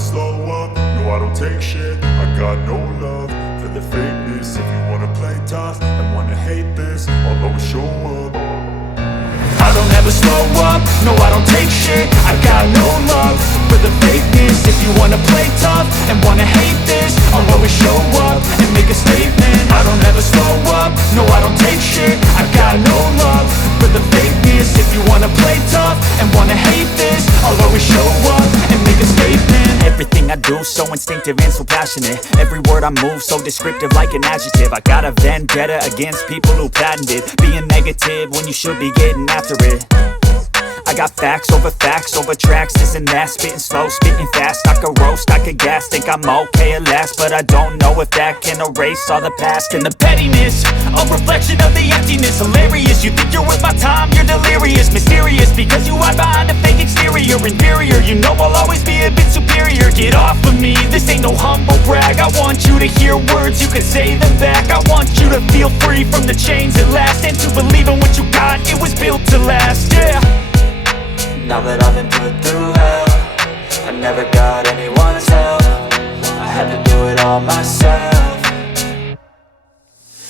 slow up, no I don't take shit. I got no love for the fakeness. If you wanna play tough and wanna hate this, I'll always show up. I don't ever slow up, no I don't take shit. I got no love for the fakeness. If you wanna play tough and wanna hate this, I'll always show up and make a statement. I don't ever slow up, no I don't take shit. I got no love for the fakeness. If you wanna play tough and wanna hate this, I'll always show up and make a statement. Everything I do so instinctive and so passionate. Every word I move so descriptive like an adjective. I got a vendetta against people who patented being negative when you should be getting after it. I got facts over tracks, this and that. Spitting slow, spitting fast, I could roast, I could gas. Think I'm okay at last, but I don't know if that can erase all the past. And the pettiness, a reflection of the emptiness. Hilarious, you think you're worth my time, you're delirious. Mysterious, because you hide behind a fake exterior. Inferior, you know I'll always be a bit superior. Get off of me, this ain't no humble brag. I want you to hear words, you can say them back. I want you to feel free from the chains at last, and to believe in what you got, it was built to last, yeah. Now that I've been put through hell, I never got anyone's help. I had to do it all myself.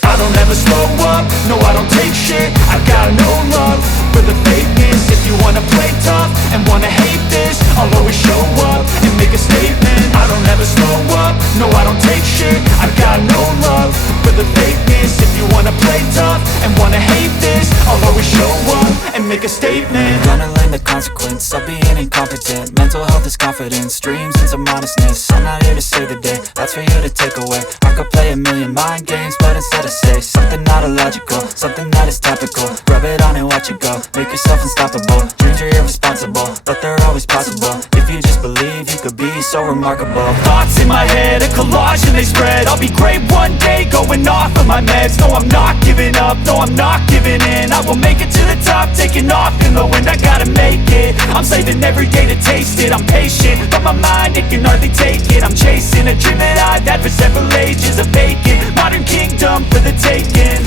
I don't ever slow up, no I don't take shit. I got no love for the fakeness. If you wanna play tough and wanna hate this, I'll always show up and make a statement. I don't ever slow up, no I don't take shit. I got no love for the fakeness. If you wanna play tough and wanna hate this, I'll always show up and make a statement. Gonna learn the consequence of being incompetent. Mental health is confidence, dreams and some modestness. I'm not here to save the day, that's for you to take away. I could play a million mind games, but instead I say something not illogical, something that is topical. Rub it on and watch it go, make yourself unstoppable. Dreams are irresponsible, but they're always possible. If you just believe, you could be so remarkable. Thoughts in my head, a collage and they spread. I'll be great one day, going off of my meds. No, I'm not giving up, no, I'm not giving in. I will make it to the top, taking off in the wind. I gotta make it, I'm saving every day to taste it. I'm patient, but my mind, it can hardly take it. I'm chasing a dream that I've had for several ages. A vacant, modern kingdom for the taking.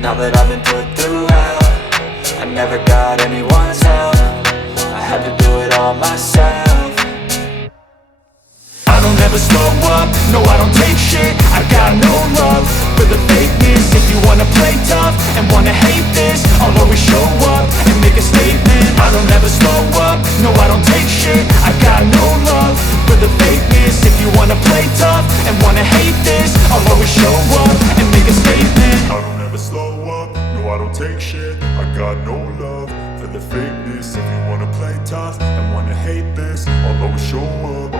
Now that I've been put through hell, I never got anyone's help. I had to do it all myself. I don't ever slow up, no I don't take shit. I got no love for the fakeness. If you wanna play tough and wanna hate this, I'll always show up and make a statement. I don't ever slow up, no I don't take shit. I got no love for the fakeness. If you wanna play tough and wanna hate this, I'll always show up and make a statement. I don't ever slow up, no I don't take shit. I got no love for the fakeness. If you wanna play tough and wanna hate this, I'll always show up.